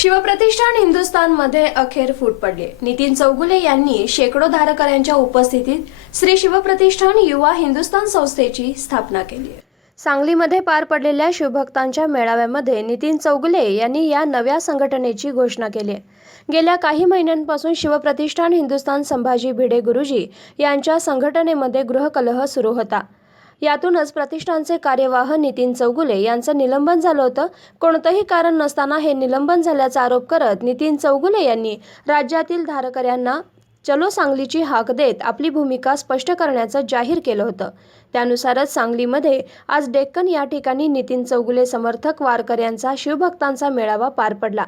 शिवप्रतिष्ठान हिंदुस्थानमध्ये अखेर फूट पडली। नितीन चौगुले यांनी शेकडो धारकऱ्यांच्या उपस्थितीत श्री शिवप्रतिष्ठान युवा हिंदुस्थान संस्थेची स्थापना केली। सांगलीमध्ये पार पडलेल्या शिवभक्तांच्या मेळाव्यामध्ये नितीन चौगुले यांनी या नव्या संघटनेची घोषणा केली। गेल्या काही महिन्यांपासून शिवप्रतिष्ठान हिंदुस्थान संभाजी भिडे गुरुजी यांच्या संघटनेमध्ये गृहकलह सुरू होता। यातूनच प्रतिष्ठानचे कार्यवाह नितीन चौगुले यांचं निलंबन झालं होतं। कोणतंही कारण नसताना हे निलंबन झाल्याचा आरोप करत नितीन चौगुले यांनी राज्यातील धारकऱ्यांना चलो सांगलीची हाक देत आपली भूमिका स्पष्ट करण्याचं जाहीर केलं होतं। त्यानुसारच सांगलीमध्ये आज डेक्कन या ठिकाणी नितीन चौगुले समर्थक वारकऱ्यांचा शिवभक्तांचा मेळावा पार पडला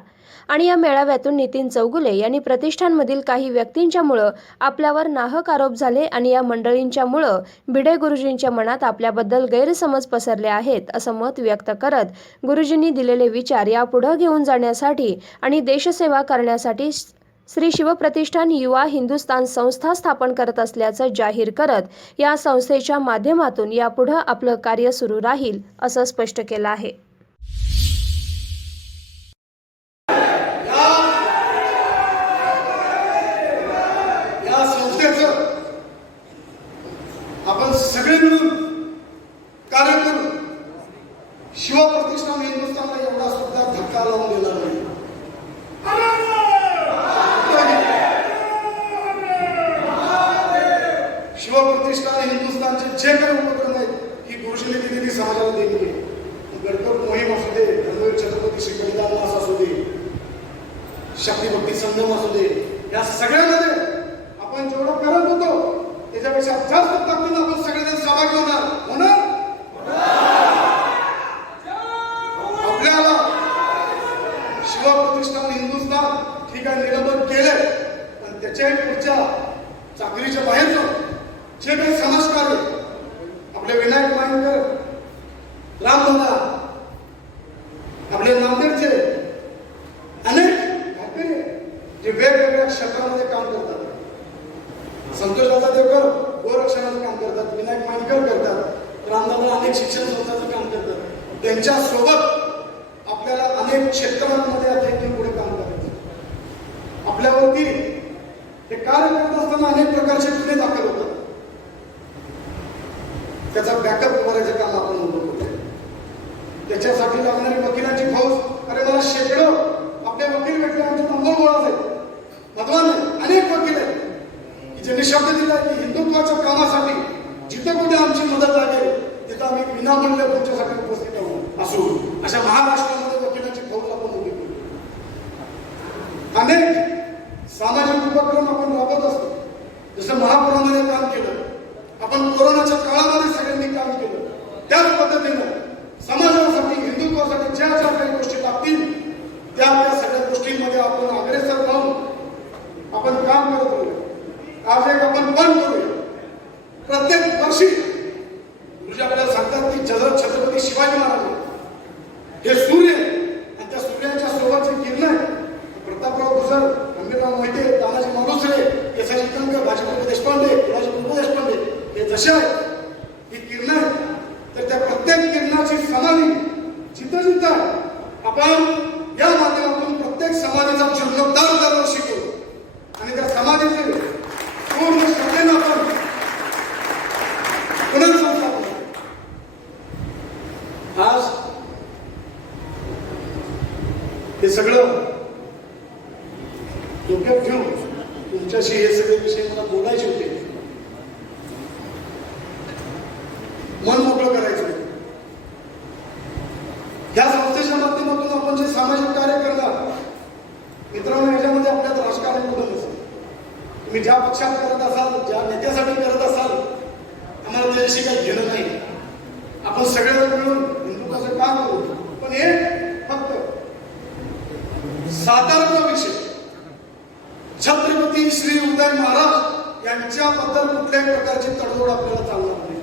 आणि या मेळाव्यातून नितीन चौगुले यांनी प्रतिष्ठानमधील काही व्यक्तींच्यामुळे आपल्यावर नाहक आरोप झाले आणि या मंडळींच्यामुळे भिडे गुरुजींच्या मनात आपल्याबद्दल गैरसमज पसरले आहेत असं मत व्यक्त करत गुरुजींनी दिलेले विचार यापुढे घेऊन जाण्यासाठी आणि देशसेवा करण्यासाठी श्री शिवप्रतिष्ठान युवा हिंदुस्थान संस्था स्थापन करत असल्याचं जाहीर करत या संस्थेच्या माध्यमातून यापुढे आपलं कार्य सुरू राहील असं स्पष्ट केलं आहे। या संस्थेचं आपण सगळे मिळून कार्य करू। शिवप्रतिष्ठान हिंदुस्थानला एवढा सुद्धा धक्का लावून देणार नाही। शिवप्रतिष्ठान हिंदुस्थानचे जे काही उपक्रम आहेत ही गुरुजींनी दिलेली समाजाला देणगी आहे। गडकरी मोहीम असू दे, धर्मवीर छत्रपती श्री बलिदान मास असू दे, शक्तिभक्ती संगम असू दे, या सगळ्यामध्ये आपण जेवढं करत होतो त्याच्यापेक्षा जास्त ताकदीने आपण सगळेजण सहभागी होणार। आपल्याला शिवप्रतिष्ठान हिंदुस्थान ठीक आहे निलंबन केलंय, पण त्याच्याही पुढच्या चाकरीच्या बाहेर जाऊन जे काही समाजकार्य आपले विनायक मांडकर, रामदादा, आपले नांदेडचे अनेक ठाकरे जे वेगवेगळ्या क्षेत्रामध्ये काम करतात, संतोषदादा देवकर गोरक्षणाचं काम करतात, विनायक मांडकर करतात, रामदादा अनेक शिक्षण संस्थांचं काम करतात, त्यांच्या सोबत आपल्याला अनेक क्षेत्रांमध्ये आता इथून पुढे काम करायचं। आपल्यावरती हे कार्य करत असताना अनेक प्रकारचे गुन्हे दाखल होतात, त्याचा बॅकअप करायचं काम आपण होतो। त्याच्यासाठी लागणारी वकिलांची फौज, अरे मला शेकडो आपले वकील भेटले, आमचे नंबर गोळा झाले, मधवान अनेक वकील आहेत की ज्यांनी शब्द दिला की हिंदुत्वाच्या कामासाठी जिथे कुठे आमची मदत लागेल तिथं आम्ही विनामूल्य तुमच्यासाठी उपस्थित असू। अशा महाराष्ट्रामध्ये वकिलांची फौज आपण उभी केली। अनेक सामाजिक उपक्रम आपण राबवत असतो, जसं महापुरामध्ये काम केलं आपण, कोरोनाच्या काळामध्ये सगळ्यांनी काम केलं, त्याच पद्धतीनं समाजासाठी हिंदुत्वासाठी ज्या ज्या काही गोष्टी लागतील त्या सगळ्या गोष्टींमध्ये आपण अग्रेसर राहून आपण काम करत राहूया। आज एक आपण पण करूया। प्रत्येक वर्षी गुरुजी आपल्याला सांगतात की छत्रपती शिवाजी महाराज हे सूर्य आणि त्या सूर्याच्या सोबत जे किरण आहे, प्रतापराव गुजर, गंभीरराव मोहिते, तानाजी मालुसरे, केसरी कंकर, भाजीप्रभू देशपांडे, राजप्रभू देशपांडे हे जसे आहेत ही किरण आहेत, तर त्या प्रत्येक किरणाची समाधी जिथं जिथं आपण या माध्यमातून प्रत्येक समाधीचा जीर्णोद्धार दरवर्षी करू आणि त्या समाधीचे पूर्ण श्रद्धेनं आपण पुनर्संस्थापन। आज हे सगळं डोक्यात घेऊन तुमच्याशी हे सगळे विषय मला बोलायचे होते, मन मोकळं करायचं। या संस्थेच्या माध्यमातून आपण जे सामाजिक कार्य करणार, मित्रांनो, याच्यामध्ये आपल्यात राजकारण कुठं नसेल। तुम्ही ज्या पक्षात करत असाल, ज्या नेत्यासाठी करत असाल, आम्हाला त्याच्याशी काही घेणं नाही। आपण सगळेजण मिळून हिंदुत्वाचं काम करू, पण हे फक्त साताराचा विषय, छत्रपती श्री उदय महाराज यांच्याबद्दल कुठल्याही प्रकारची तडजोड आपल्याला चालणार नाही।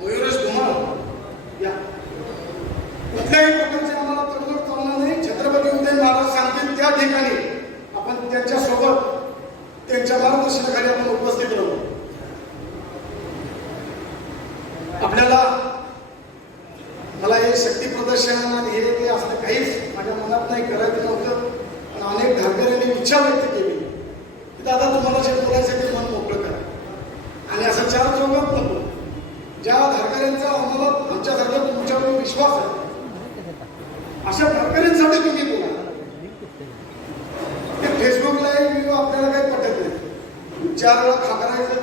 मयुरेश धुमाळ या कुठल्याही प्रकारची आम्हाला तडजोड चालणार नाही। छत्रपती उदय महाराज सांगतील त्या ठिकाणी आपण त्यांच्या सोबत, त्यांच्या मार्गदर्शनाखाली आपण उपस्थित राहू। आपल्याला प्रदर्शन आणि हे ते असलं काहीच माझ्या मनात नाही, करायचं नव्हतं. पण अनेक धारकऱ्यांनी इच्छा व्यक्त केली की दादा तुम्हाला जे बोलायचं ते मन मोकळं करा आणि असं चार चौकात नको. ज्या धारकऱ्यांचा आम्हाला आमच्यासारखा तुमच्यावर विश्वास आहे अशा धारकऱ्यांसाठी तुम्ही बोला. ते फेसबुक लाईव्ह आपल्याला काही पटत नाही. 4 वेळा खाकरायचं,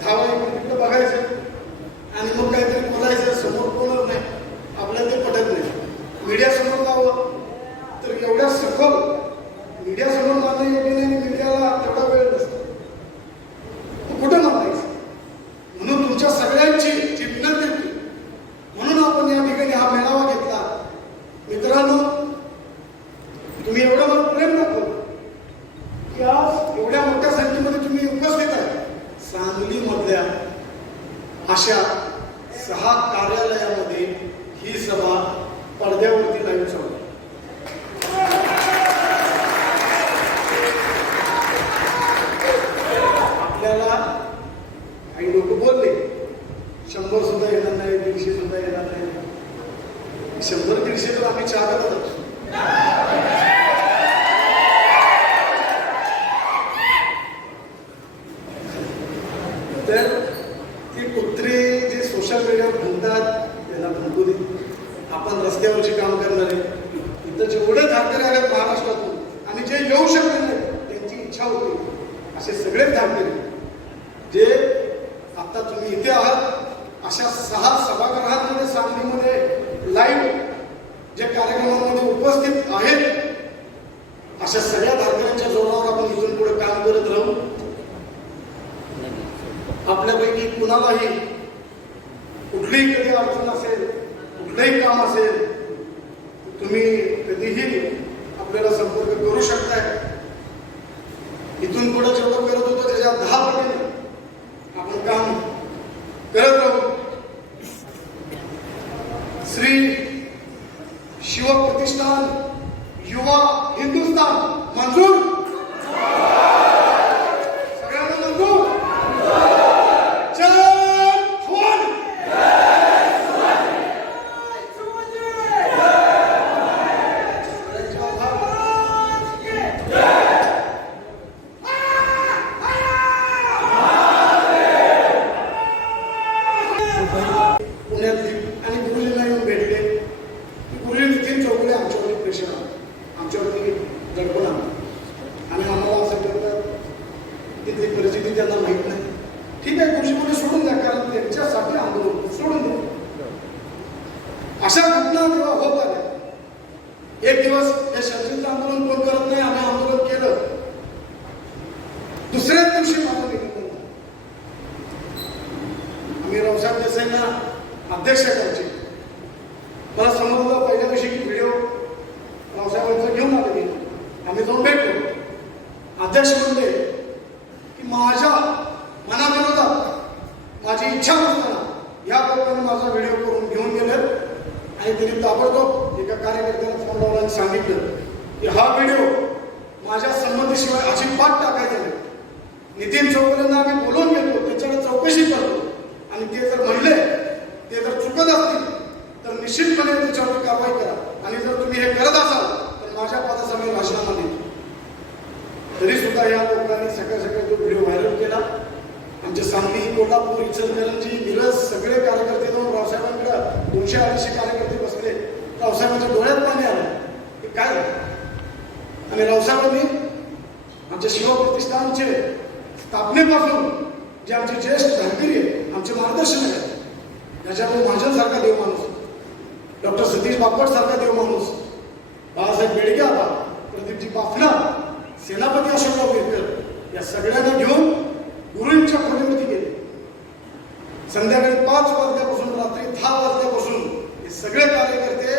10 वेळा इकडे बघायचं आणि मग काहीतरी बोलायचं, समोर कोणच नाही, आपल्याला ते पटत नाही. मीडिया समोर जावं तर एवढ्या सखोल मीडिया समोर मानणं योग्य नाही आणि मीडियाला तेवढा वेळ नसतो. कुठं मानायचं? म्हणून तुमच्या सगळ्यांची जी विनंती होती म्हणून आपण या ठिकाणी हा मेळावा घेतला. मित्रांनो, तुम्ही एवढं मला प्रेम दाखवलं की आज एवढ्या मोठ्या संख्येमध्ये तुम्ही उपस्थित आहे. सांगलीमधल्या अशा 6 कार्यालयामध्ये ही सभा पडद्यावरती लाईव्ह चालू. आपल्याला काही लोक बोलले 100 सुद्धा येणार नाही, 150 सुद्धा येणार नाही. 100-150 तर आम्ही चालत आहोत. तर ती कुत्री जे सोशल मीडियावर म्हणतात त्याला म्हणतो दे. आपण रस्त्यावरचे काम करणारे इथं जेवढे धारकरी आहेत महाराष्ट्रातून आणि जे येऊ शकले नाही त्यांची इच्छा होती असे सगळेच धारकरी जे आता तुम्ही इथे आहात अशा 6 सभागृहांमध्ये सांगलीमध्ये लाईव्ह जे कार्यक्रमांमध्ये उपस्थित आहेत अशा सगळ्या धारकऱ्यांच्या जोरावर आपण इथून पुढे काम करत राहू. आपल्यापैकी कुणालाही कुठलीही कधी अडचण असेल, कुठलंही काम असेल, तुम्ही कधीही आपल्याला संपर्क करू शकताय. इथून पुढे जेवढं करत होतं त्याच्या 10 पटीने आपण काम करत राहू. श्री शिवप्रतिष्ठान युवा हिंदुस्थान मंजूर. सगळ्यांना मंजूर. पुण्यातली आणि गुरुजींना येऊन भेटले की गुरुजी नितीन चौगुले आमच्यावरती प्रेशर आलं, आमच्यावरती दडपण आलं आणि आम्हाला असं करतात तिथली परिस्थिती त्यांना माहीत नाही. ठीक आहे, गुरुजीमध्ये सोडून द्या, कारण त्यांच्यासाठी आंदोलन सोडून द्या. अशा घटना जेव्हा होत आल्या, एक दिवस हे शर्तीचं आंदोलन कोण करत नाही, आम्ही आंदोलन केलं. दुसऱ्याच दिवशी माझं निवेदन झालं. आम्ही रावसाहेब देसाईंना अध्यक्ष करायचे. मला समजलं पहिल्या दिवशी की व्हिडिओ रावसाहेबांचं घेऊन आले. आम्ही जाऊन भेटलो. अध्यक्ष म्हणले की माझ्या मनाविरोधात माझी इच्छा नसताना या लोकांनी माझा व्हिडिओ करून घेऊन गेले आणि त्यांनी ताबडतोब एका कार्यकर्त्याला फोन लावला आणि सांगितलं की हा व्हिडिओ माझ्या संमतीशिवाय अजिबात टाकायचा नाही. नितीन चौगुलेंना आम्ही बोलवून घेतो, त्याच्याकडे चौकशी करतो आणि ते जर म्हणले, ते जर चुकत असतील तर निश्चितपणे त्याच्यावर कारवाई करा आणि जर तुम्ही हे करत असाल तर माझ्या पदाचा मी राजीनामा देतो. तरी सुद्धा या लोकांनी सकाळ सकाळी तो व्हिडिओ व्हायरल केला. आमचे सांगली, कोल्हापूर, इचलकरंजी, मिरज सगळे कार्यकर्ते जाऊन रावसाहेबांकडे 200-250 कार्यकर्ते बसले. रावसाहेबांच्या डोळ्यात पाणी आलं की काय. आणि रावसाहेबांनी आमच्या शिवप्रतिष्ठानचे स्थापनेपासून जे आमचे ज्येष्ठ धारकरी आहेत, आमचे मार्गदर्शन आहेत, त्याच्यामुळे महाजनसारखा देव माणूस, डॉक्टर सतीश बापट सारखा देव माणूस, बाळासाहेब बेडगे आता, प्रदीपजी पाफना, सेनापती अशोकराव विरकर या सगळ्यांना घेऊन गुरुंच्या खोलीमध्ये गेले. संध्याकाळी 5 वाजल्यापासून रात्री 10 वाजल्यापासून हे सगळे कार्यकर्ते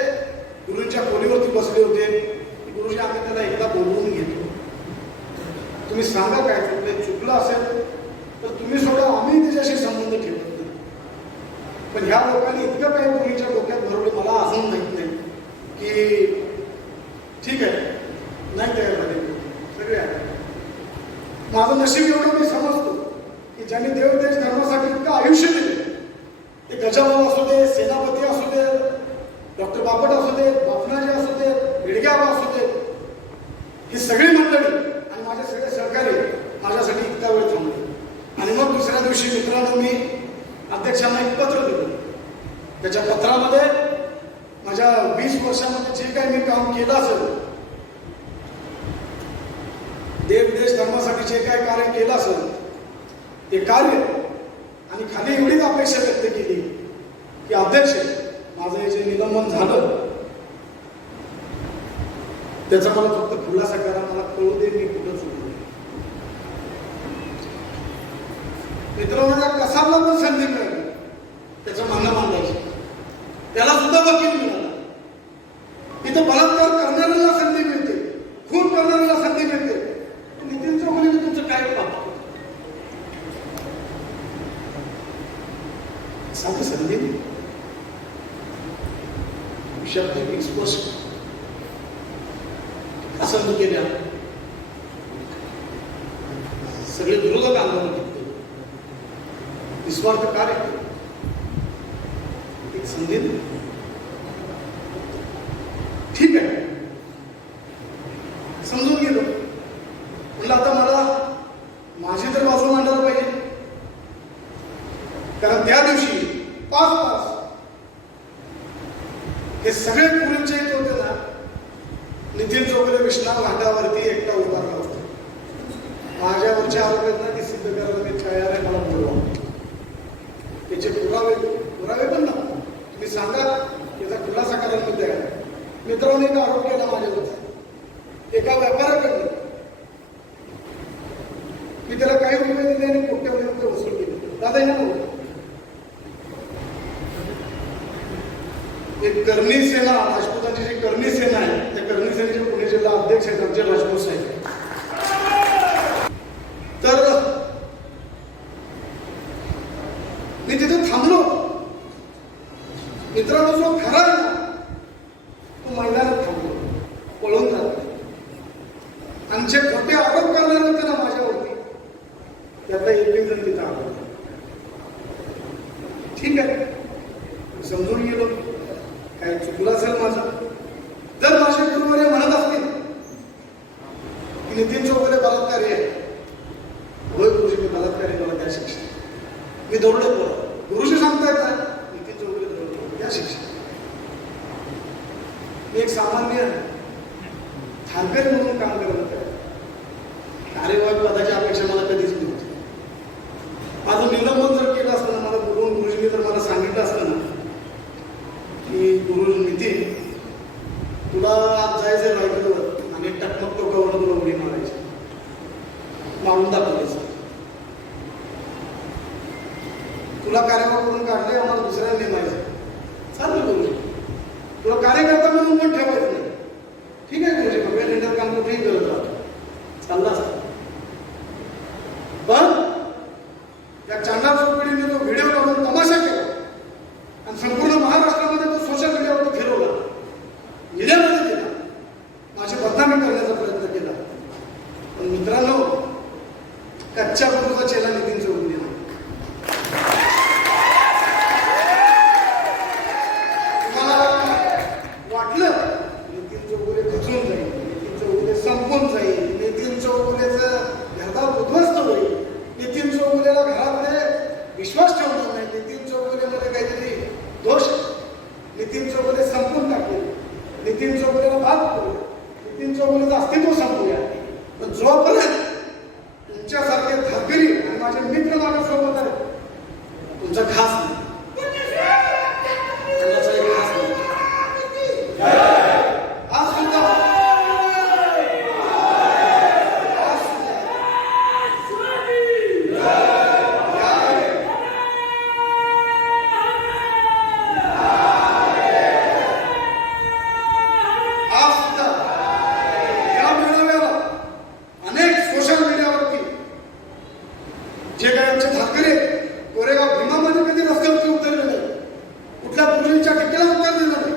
गुरुंच्या खोलीवरती बसले होते. गुरुजी आम्ही त्याला एकदा बोलवून घेतो, तुम्ही सांगा काय ते चुकलं असेल तर तुम्ही सोडा, आम्ही त्याच्याशी संबंध ठेवत नाही. पण ह्या लोकांनी इतकं काही गुरुंच्या डोक्यात भरवलं मला अजून माहित नाही की ठीक आहे नाही तयार झाले सगळे आहे. माझं नशीब एवढं मी समजतो की ज्यांनी देवदेश धर्मासाठी इतकं आयुष्य दिले, ते गजाभाऊ असू दे, सेनापती असू दे, डॉक्टर बापट असू दे, बाफनाजी असू दे, भिडग्याबा असू दे, ही सगळी मंडळी आणि माझे सगळे सहकारी माझ्यासाठी इतका वेळ थांबले. आणि मग दुसऱ्या दिवशी मित्रांनो मी अध्यक्षांना एक पत्र दिलं. त्याच्या पत्रामध्ये माझ्या 20 वर्षामध्ये जे काही मी काम केलं असेल, देश धर्मासाठी जे काही कार्य केलं असेल ते कार्य, आणि खाली एवढीच अपेक्षा व्यक्त केली की अध्यक्ष माझं हे जे निलंबन झालं त्याचा मला फक्त खुलासा करा, मला कळू दे मी कुठं चुकलो. मित्रांनो कसाबला पण संधी मिळाली त्याचं म्हणणं मांडायची, त्याला सुद्धा वकील मिळाला. इथं बलात्कार करणाऱ्याला संधी मिळते, खून करणाऱ्याला संधी मिळते. नितीन चौगुलेने तुमचं काय पाहतो? साधी संधी विषयात 20 वर्ष संधी केल्या, सगळे विरोधक आंदोलन घेतले, निस्वार्थ कार्य केलं. एक संधी ठीक आहे, समजून गेलो. म्हटलं आता मला माझी तर बाजू मांडायला पाहिजे, कारण त्या दिवशी 5 तास हे सगळे पुरीचे येत होते ना. नितीन चौगुले विश्राम घाटावरती एकटा उभारला होता. माझ्यावरचे आरोप आहेत ना, की सिद्ध करायला मी तयार आहे, मला बोलवा. त्याचे पुरावे पण ना तुम्ही सांगा, त्याचा खुलासा करायला मी तयार आहे. मित्रांनी एक आरोप केला माझ्यावर एका व्यापाऱ्याकडनं. मी त्याला काही रुपये दिले आणि कोट्यवधी वसूल केले. दादा यांना बोलतो, एक करणी सेना, राजपूतांची जी करणी सेना आहे, त्या करणी सेनेचे पुणे जिल्हा अध्यक्ष आहेत आमचे राजपूत साहेब. तर मी तिथे थांबलो. मित्रांनो जो खरा आहे ना तो मैदानात थांबलो, पळून जातो. आमचे खोटे आरोप करणारे होते ना माझ्यावरती, त्यातला एक जण तिथं आला. ठीक आहे, समजून गेलो काय चुकलं असेल माझं. जर माझे गुरुवारी म्हणत असतील की नितीन चौगुले बलात्कारी आहे, होय गुरुजी मी बलात्कारी, मला त्या शिक्षा. मी दौडलो पळत, गुरुजी सांगतायत ना नितीन चौगुले दौडलो, त्या शिक्षा. मी एक सामान्य थांबेल म्हणून काम करत होते. कार्यवाही पदाची अपेक्षा मला कधीच नव्हती. माझं निलंबन जर केलं असतं ना, मला बोलून गुरुजींनी जर मला सांगितलं असतं ना की गुरु नितीन तुला आज जायचं रायगडवर आणि टकमक टोकावर तुला उडी मारायची, मारून दाखवायचं, तुला कार्यक्रम करून काढले, आम्हाला दुसऱ्याला नेमायचं, चाललं गुरुजी. तुला कार्यकर्ता म्हणून पण ठेवायचं नाही. ठीक आहे गुरुजी, बघा लिडर काम कुठेही करत राहतो, चालला असता. पण या चांदा चौकडीने तो व्हिडिओ काढून तमाशा केला आणि संपूर्ण महाराष्ट्रामध्ये तो सोशल मीडियावर फिरवला, मीडियामध्ये केला, माझी बदनामी करण्याचा प्रयत्न केला. पण मित्रांनो, कच्च्या गुरुचा चेला नितीन चौगुले नाही. तुम्हाला वाटलं नितीन चौगुले खचून जाईल, नितीन चौगुले संपून जाईल, नितीन चौगुलेचं घरदार उद्ध्वस्त होईल, नितीन चौगुलेला घरामध्ये विश्वास ठेवणार नाही, नितीन चौगुलेमध्ये काहीतरी दोष, नितीन चौगुले संपून टाकले, नितीन चौगुलेला बाद करू, नितीन चौगुलेचं अस्तित्व संपूया. पण जोपर्यंत तुमच्यासारखे धाकरी आणि माझे मित्र माझ्यासोबत आहेत, तुमचा खास नाही, आज सुद्धा जे काही आमचे धाकरे कोरेगाव भीमामध्ये कधी रस्त्यावरती उतरले नाही, कुठल्या गुरूंच्या टीकेला उत्तर दिलं नाही.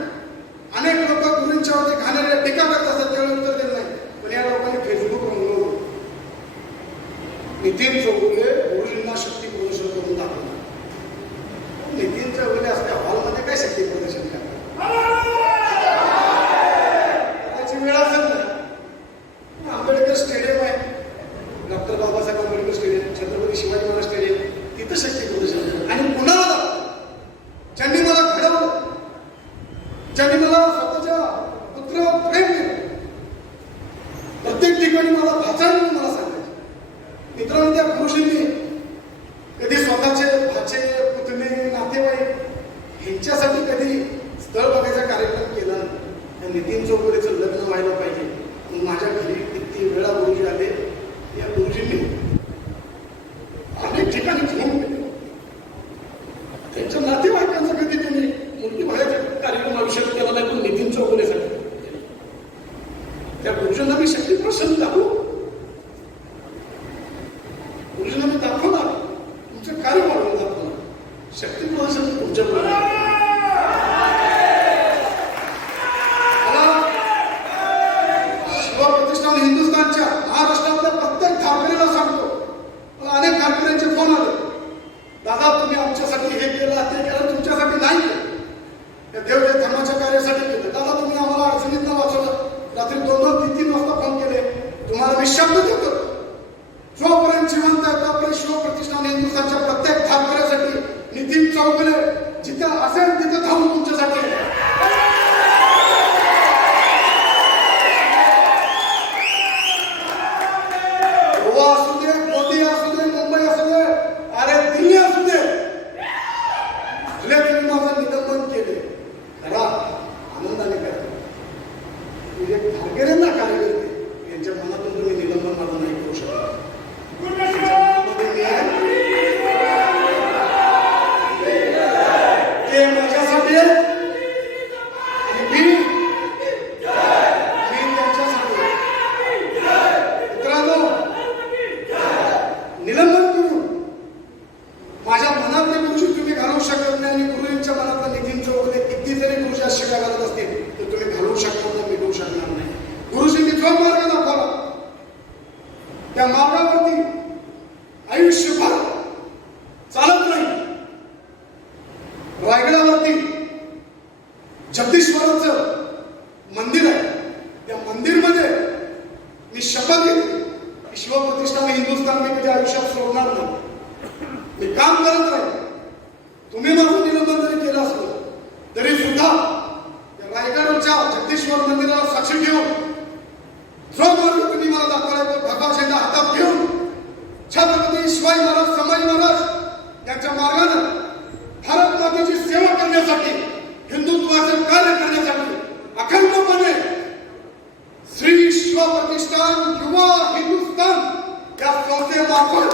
अनेक लोक गुरूंच्यावरती घाणेरड्या टीका करत असतात, त्यावेळी उत्तर दिलं नाही. पण या लोकांनी फेसबुक रंगवलं. नितीन चौगुले गुरुजींना शक्ती प्रदर्शन करून दाखवलं. नितीन चौगुले असल्या हॉलमध्ये काय शक्ती प्रदर्शन करतात? शक्ती प्रदर्शन तुमच्याकडे आहे. मला शिवप्रतिष्ठान हिंदुस्थानच्या महाराष्ट्रातल्या प्रत्येक ठाकरेला सांगतो. मला अनेक ठाकरेंचे फोन आले, दादा तुम्ही आमच्यासाठी हे केलं ते केलं, तुमच्यासाठी नाही केलं, या देवच्या धर्माच्या कार्यासाठी केलं. दादा तुम्ही आम्हाला अडचणीतनं वाचवलं, रात्री 2-2, 3-3 वाजता फोन केले, तुम्हाला मी शब्द देतो जोपर्यंत जिवंत आहे तोपर्यंत शिवप्रतिष्ठान हिंदुस्थानच्या प्रत्येक ठाकरेसाठी नितीन चौगुले जिथे असेल तिथे थांबून तुमच्यासाठी गोवा असू दे, मोदी असू दे, मुंबई असू दे, अरे दिल्ली असू दे, भले तुम्ही माझं निलंबन केले, करा, आनंदाने करा. तुझे ठाकरेंना कार्यकर्ते यांच्या मनातून तुम्ही निलंबन मला नाही करू शकता. ते माझ्यासाठी आणि मी त्यांच्यासाठी. मित्रांनो, निलंबन करून माझ्या मनातले गुरुजी तुम्ही घालवू शकत नाही आणि गुरुजींच्या मनातला नितीन चौगुले किती जरी गुरुजी असे शिव्या घालत असतील तर तुम्ही घालवू शकणार नाही, मिटवू शकणार नाही. गुरुजींनी जो मार्ग दाखवला त्या मार्गावरती आयुष्यभर चालत नाही. रायगडावरती जगदीश्वराचं मंदिर आहे, त्या मंदिरमध्ये मी शपथ घेतली की शिवप्रतिष्ठान हिंदुस्थान मी कधी आयुष्यात सोडणार नाही. मी काम करत राहील. तुम्ही माझं निलंबन जरी केलं असलं तरी सुद्धा रायगडच्या जगदीश्वर मंदिराला साक्षी ठेवून जो मार्ग तुम्ही मला दाखवलाय तो भगवा झेंडा हातात घेऊन छत्रपती शिवाजी महाराज, संभाजी महाराज यांच्या मार्गाने भारत मातेची सेवा करण्यासाठी, हिंदुत्वाचे कार्य करण्यासाठी अखंडपणे श्री शिवप्रतिष्ठान युवा हिंदुस्थान या संस्थेमार्फत